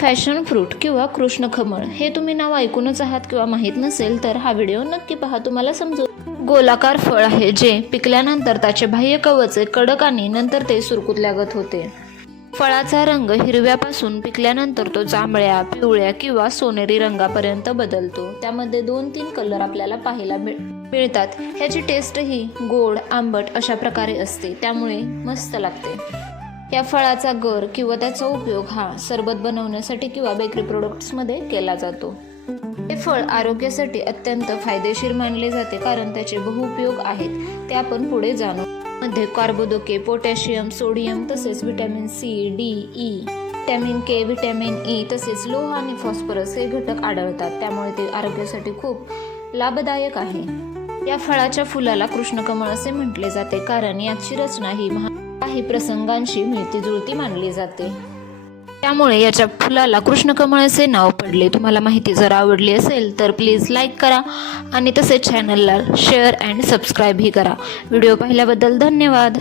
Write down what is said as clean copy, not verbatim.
Fashion fruit किंवा कृष्णकमळ हे तुम्ही नाव ऐकूनच आहात किंवा माहीत नसेल तर हा व्हिडिओ नक्की पहा, तुम्हाला समजू. गोलाकार फळ आहे जे पिकल्यानंतर त्याचे बाह्य कवच कडक आणि नंतर ते सुरकुतल्यागत होते. फळाचा रंग हिरव्यापासून पिकल्यानंतर तो जांभळ्या, पिवळ्या किंवा सोनेरी रंगापर्यंत बदलतो. त्यामध्ये 2-3 कलर आपल्याला पाहायला मिळतात. ह्याची टेस्टही गोड, आंबट अशा प्रकारे असते, त्यामुळे मस्त लागते. या फळाचा गर किंवा त्याचा उपयोग हा सरबत बनवण्यासाठी किंवा बेकरी प्रोडक्ट्समध्ये केला जातो. हे फळ आरोग्यासाठी अत्यंत फायदेशीर मानले जाते कारण त्याचे बहुउपयोग आहेत, ते आपण पुढे जाणू. मध्ये कार्बोदके, पोटॅशियम, सोडियम तसेच vitamin C, D, E, vitamin K, vitamin E तसेच लोह आणि फॉस्फरस हे घटक आढळतात, त्यामुळे ते आरोग्यासाठी खूप लाभदायक आहे. या फळाच्या फुलाला कृष्णकमळ असे म्हटले जाते कारण याची रचना ही काही प्रसंगांशी मिळती जुळती मानली जाते, त्यामुळे याच्या फुलाला कृष्णकमळ असे नाव पडले. तुम्हाला माहिती जर आवडली असेल तर प्लीज लाईक करा आणि तसेच चॅनलला शेअर अँड सबस्क्राईबही करा. व्हिडिओ पाहिल्याबद्दल धन्यवाद.